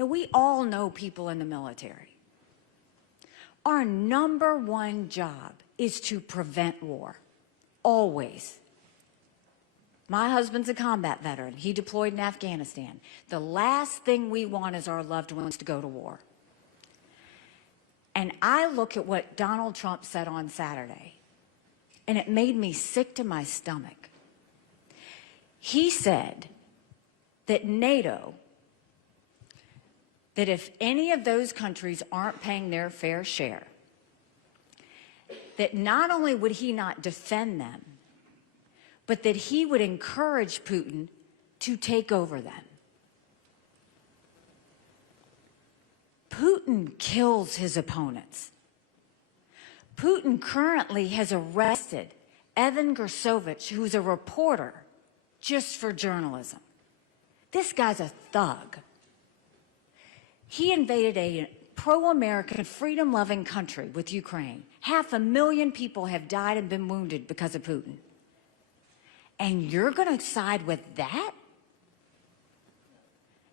Now, we all know people in the military. Our number one job is to prevent war, always. My husband's a combat veteran. He deployed in Afghanistan. The last thing we want is our loved ones to go to war. And I look at what Donald Trump said on Saturday, and it made me sick to my stomach. He said that NATO, that if any of those countries aren't paying their fair share, that not only would he not defend them, but that he would encourage Putin to take over them. Putin kills his opponents. Putin currently has arrested Evan Gersovich, who's a reporter, just for journalism. This guy's a thug. He invaded a pro-American, freedom-loving country with Ukraine. 500,000 people have died and been wounded because of Putin. And you're going to side with that?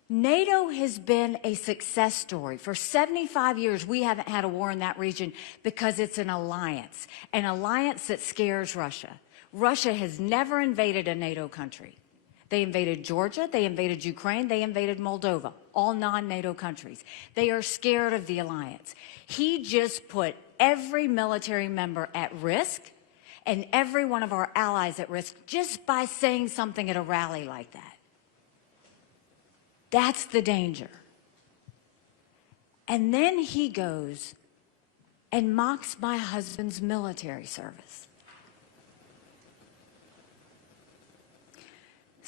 NATO has been a success story. For 75 years, we haven't had a war in that region because it's an alliance that scares Russia. Russia has never invaded a NATO country. They invaded Georgia, they invaded Ukraine, they invaded Moldova, all non-NATO countries. They are scared of the alliance. He just put every military member at risk and every one of our allies at risk just by saying something at a rally like that. That's the danger. And then he goes and mocks my husband's military service.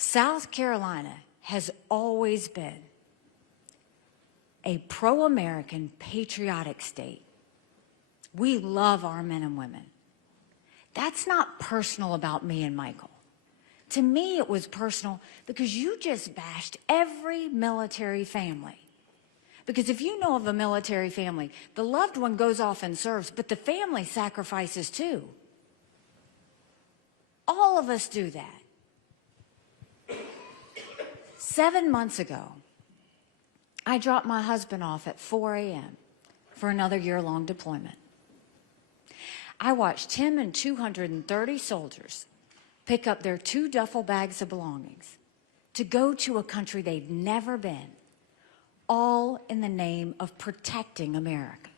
South Carolina has always been a pro-American, patriotic state. We love our men and women. That's not personal about me and Michael. To me, it was personal because you just bashed every military family. Because if you know of a military family, the loved one goes off and serves, but the family sacrifices too. All of us do that. 7 months ago, I dropped my husband off at 4 a.m. for another year-long deployment. I watched him and 230 soldiers pick up their 2 duffel bags of belongings to go to a country they've never been, all in the name of protecting America.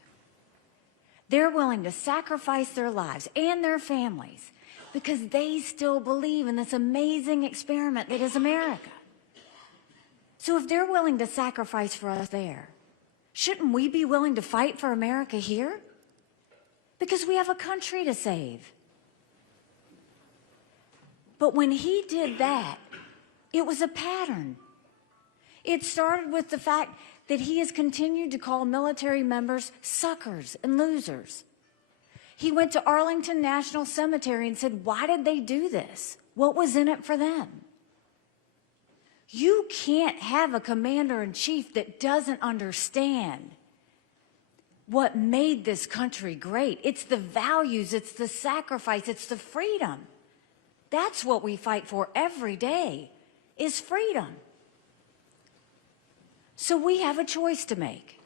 They're willing to sacrifice their lives and their families because they still believe in this amazing experiment that is America. So if they're willing to sacrifice for us there, shouldn't we be willing to fight for America here? Because we have a country to save. But when he did that, it was a pattern. It started with the fact that he has continued to call military members suckers and losers. He went to Arlington National Cemetery and said, why did they do this? What was in it for them? You can't have a commander-in-chief that doesn't understand what made this country great. It's the values, it's the sacrifice, it's the freedom. That's what we fight for every day, is freedom. So we have a choice to make.